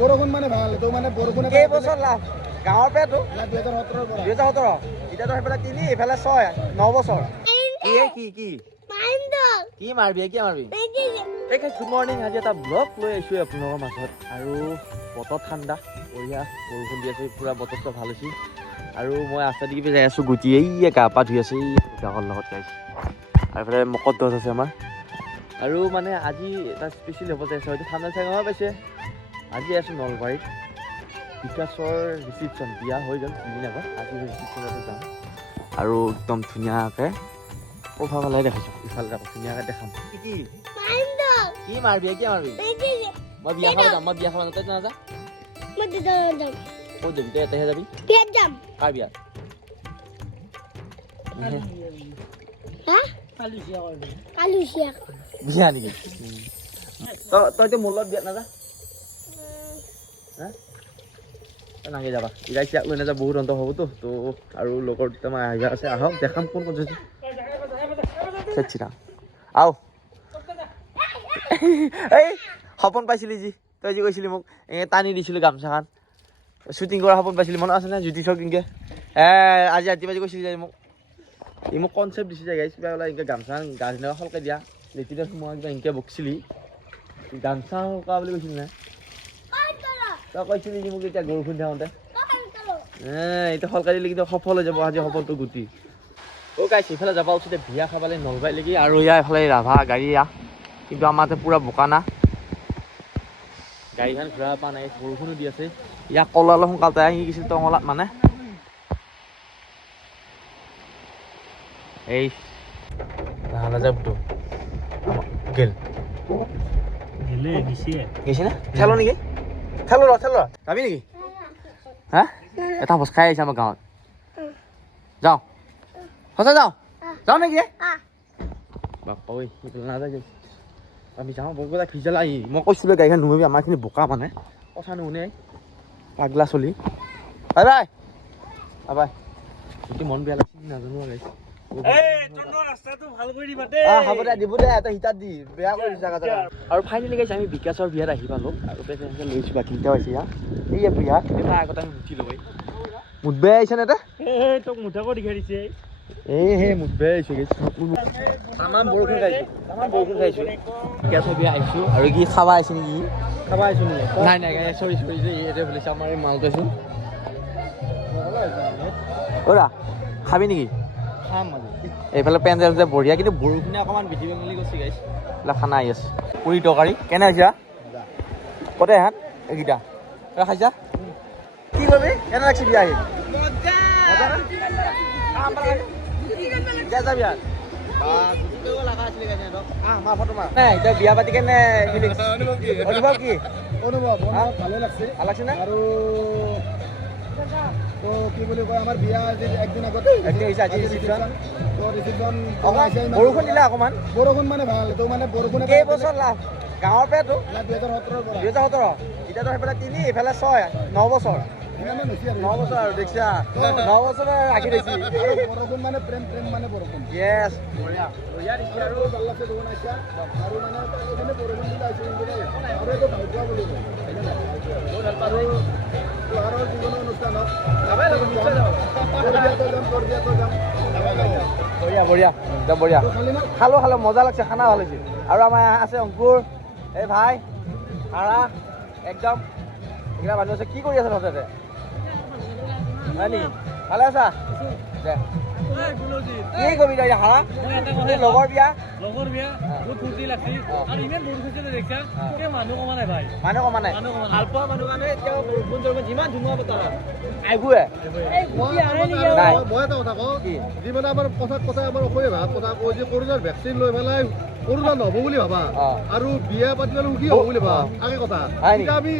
বৰষুণ মানে ভাল তো মানে বৰষুণ কেইবছৰ লাভ গাঁৱৰ পৰাতো 2017 পৰা 2017 এতিয়াতো সেইফালে 3 এইফালে 6 9 বছৰ কি মাৰবি কি মাৰবি গুড মৰ্ণিং আজি এটা ব্লগ লৈ আহিছোঁ আপোনালোকৰ মাজত আৰু বতৰ ঠাণ্ডা বঢ়িয়া বৰষুণ দি আছে পুৰা বতৰটো ভাল হৈছে আৰু মই ৰাস্তা দি যাই আছোঁ গুটি এই গা পা ধুই আছে গাঁৱৰ লগত গাইছোঁ আৰু এইফালে মকত গছ আছে আমাৰ আৰু মানে আজি এটা স্পেচিয়েল হ'ব যাইছে হয়তো ঠাণ্ডা চাই পাইছে আজি আছোঁ নলবাৰীত বিকাশৰ ৰিচিপশ্যন বিয়া হৈ গ'ল 2 দিন আগত আজি ৰিচিপশ্যনতে যাম আৰু একদম ধুনীয়াকৈ কফা পেলাই দেখাইছোঁ ইফালে আকৌ ধুনীয়াকৈ দেখাম কি মাৰবি কি মাৰবি মই বিয়া খাব যাম মই বিয়া খাব তই নাযা ক'ত যাবি তই এটাহে যাবি কাৰ বিয়া বিয়া নেকি তইতো মোৰ লগত বিয়াত নাযা নাগে যাবা ইৰাই চিয়াক লৈ নাযাব বহুত অন্ত হ'বতো তো আৰু লগৰ দুটামান আহিবা আছে আহক দেখাম কোন কোন যাইছে চেচিৰা আও এই সপোন পাইছিলি যি তই যি কৈছিলি মোক টানি দিছিলোঁ গামচাখন শ্বুটিং কৰা সপোন পাইছিলি মনত আছে নে জ্যোতি চক এনেকৈ আজি ৰাতিপুৱা যি কৈছিলি যে মোক কনচেপ্ট দিছে যে গাইছ কিবা ওলাই এনেকৈ গামচাখন গা ধুনীয়া সলকৈ দিয়া লেটিনত সোমোৱা কিবা এনেকৈ বকিছিলি গামচা সলকা বুলি কৈছিলি নাই তই কৈছিলি যে মোক এতিয়া বৰষুণ থাকোঁতে এতিয়া সলকাই দিলে কিন্তু সফল হৈ যাব আজি সফলটো গুটি গাইছ ইফালে যাব ওচৰতে বিয়া খাবলৈ নলবাৰীলৈকে আৰু ইয়াৰ এফালে ৰাভা গাড়ী কিন্তু আমাৰ তাতে পূৰা বোকা না গাড়ীখন ঘূৰা পোৱা নাই বৰষুণো দি আছে ইয়াক কলা অলপ সোনকালতে আহি গৈছিল টঙলাত মানে এই নাযাবতো গেল গেছি না খেলো নেকি খেলো যাবি নেকি হা এটা ভোজ খাই আহিছে আমাৰ গাঁৱত যাওঁ সঁচা যাওঁ নেকি বাপ্পা ঐ নাযায় আমি যাওঁ বৰগলা ভিজাল আহি মই কৈছিলোঁ গাড়ীখন নুমাবি আমাৰখিনি বোকা মানে কথা নুশুনে পাগলা চলি বাই বাই যদি মন বেয়া লাগিছে নাজানো আৰু ফাইনেলি গাইছে আমি বিকাশৰ বিয়াত আহি পালোঁ আৰু পেচেঞ্জাৰ লৈছোঁ বাকীকেইটাও আহিছে এই বিয়া এটা আগত আমি উঠিলোঁ মুঠবে আহিছে নে তোক মুঠাকো দেখাই দিছে সেই মুঠবে আহিছোঁ তামাম বৰষুণ খাইছোঁ বিকাশৰ বিয়া আহিছোঁ আৰু কি খাবা আহিছে নেকি খাবা আহিছোঁ নেকি নাই চৰি যে এইটোৱে বুলিছে আমাৰ এই মালটো আছোঁ অ'ৰা খাবি নেকি খাম মানে এইফালে পেণ্ডেল যে বঢ়িয়া কিন্তু বৰষুণে অকণমান বিধি মেলি গৈছে গাইছ এইবিলাক খানা আহি আছে পুৰি তৰকাৰী কেনে হৈছে কতে হাত এইকেইটা খাইছা কি কৰিবি কেনে লাগছে বিয়া আহি যাবি এতিয়া বিয়া পাতি কেনে অনুভৱ কি ভালে লাগছে ভাল লাগছে নে আৰু তো কি বুলি কয় আমাৰ বিয়া একদিন আগতে বৰষুণ দিলে অকণমান বৰষুণ মানে ভাল তো মানে বৰষুণ কেইবছৰ লাভ গাঁৱৰ পৰাতো 2017 পৰা 2017 এতিয়াতো সেইফালে 3 এইফালে 6 9 বছৰ 9 বছৰ আৰু দেখিছা 9 বছৰ ৰাখি দিছি বৰষুণ মানে প্ৰেম মানে বৰষুণ য়েছ আৰু ভাল লাগছে দেখোন আইছা আৰু মানে এখানে বৰষুণ দিলে আইছে আৰু এইটো ভাগ্য বুলি কয় আৰু জীৱনৰ অনুষ্ঠানত বঢ়িয়া একদম বঢ়িয়া খালো মজা লাগছে খানা ভাল হৈছে আৰু আমাৰ আছে অংকুৰ এই ভাই হাৰা একদম এইকেইটা মানুহ আছে কি কৰি আছে তহঁতে হয় নেকি ভালে আছা দে কি কবি তই হাৰা লগৰ বিয়া বহুত ফূৰ্তি লাগছে আৰু ইমান বৰষুণ দিছে দেখিছা মানুহ কমা নাই ভাই মানুহ কমা নাই ভাল পোৱা মানুহ কাৰণে এতিয়াও বৰষুণ চৰষুণ যিমান ধুমুহা বতাহ আহিবয়ে মই এটা কথা কওঁ যি মানে আমাৰ কথা আমাৰ অসমীয়া ভাষাত কথা কওঁ যে কৰোণাৰ ভেকচিন লৈ পেলাই কৰোণা নহ'ব বুলি ভাবা আৰু বিয়া পাতি পেলাই সুখী হ'ব বুলি ভাবা আগে কথা এতিয়া আমি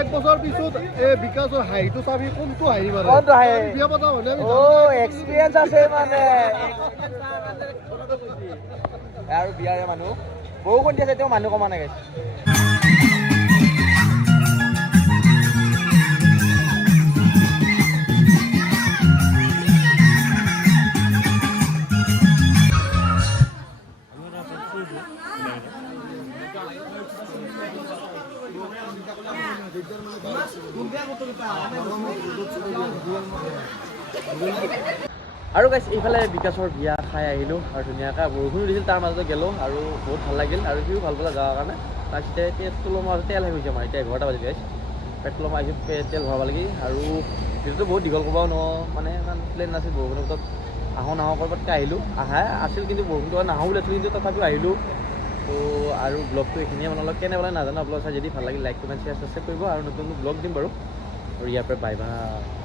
1 বছৰ পিছত এই বিকাশৰ হাঁহিটো চাবি কোনটো হাঁহি মানে বিয়া পতা মানে এক্সপিৰিয়েঞ্চ আছে মানে আৰু বিয়াৰে মানুহ বৰষুণ দি আছে তেওঁ মানুহ কমা নাই গাইছে আৰু গাইছ এইফালে বিকাশৰ বিয়া খাই আহিলোঁ আৰু ধুনীয়াকৈ বৰষুণো দিছিল তাৰ মাজতে গ'লোঁ আৰু বহুত ভাল লাগিল আৰু সিও ভাল পালে যাৱাৰ কাৰণে তাৰপিছতে পেট্ৰলৰ মাজত তেল শেষ হৈছে আমাৰ এতিয়া 11টা বাজি গাইছ পেট্ৰলৰ আহিছোঁ তেল ভৰাব লাগি আৰু যিহেতু বহুত দীঘল ক'বাও মানে ইমান প্লেন নাছিল বৰষুণৰ বতৰত নাহোঁ ক'ৰবাতকৈ আহিলোঁ আহা আছিল কিন্তু বৰষুণটো নাহোঁ বুলি আছিল কিন্তু তথাপিও আহিলোঁ তো আৰু ব্লগটো এইখিনিয়ে বনালোঁ কেনে বনাই নাজানো আপোনালোকে চাই যদি ভাল লাগিল লাইক কমেণ্ট শ্বেয়াৰ ছাবস্ক্ৰাইব কৰিব আৰু নতুন ব্লগ দিম বাৰু আৰু ইয়াৰ পৰা বাই বাই